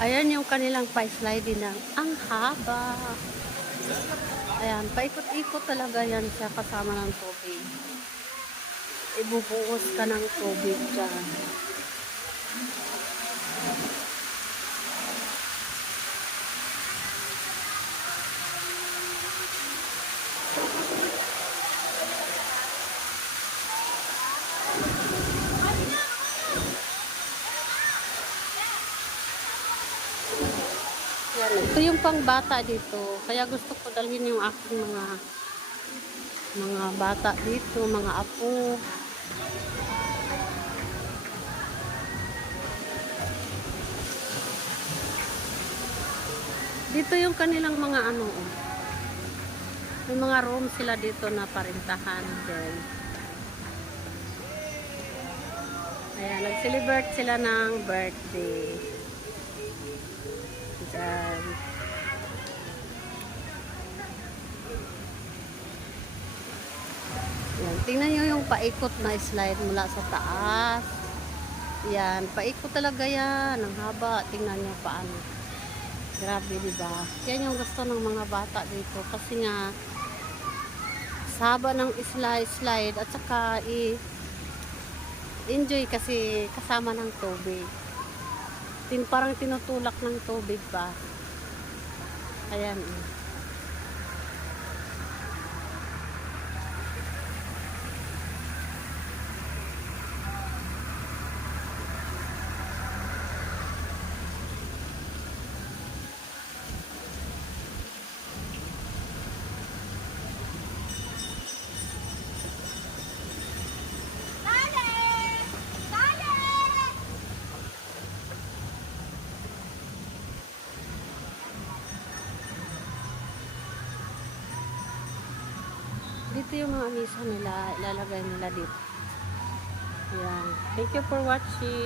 Ayan yung kanilang pa-slide ng ang haba. Ayan, paikot-ikot talaga yan siya kasama ng tubig. Ibubuhos ka ng tubig dyan. Yan, ito yung pangbata dito. Kaya gusto ko dalhin yung aking mga bata dito, mga apo. Dito yung kanilang mga ano, may mga room sila dito na parintahan din. Ayan, nag-celebrate sila ng birthday. Diyan. Yan, tingnan nyo yung paikot na slide mula sa taas. Yan, paikot talaga yan. Ang haba. Tingnan nyo paano. Grabe, diba? Yan yung gusto ng mga bata dito. Kasi nga, sa haba ng slide at saka enjoy kasi kasama ng tubig. Parang tinutulak ng tubig ba? Ayan. Dito yung mga misa nila, ilalagay nila dito. Ayan. Thank you for watching.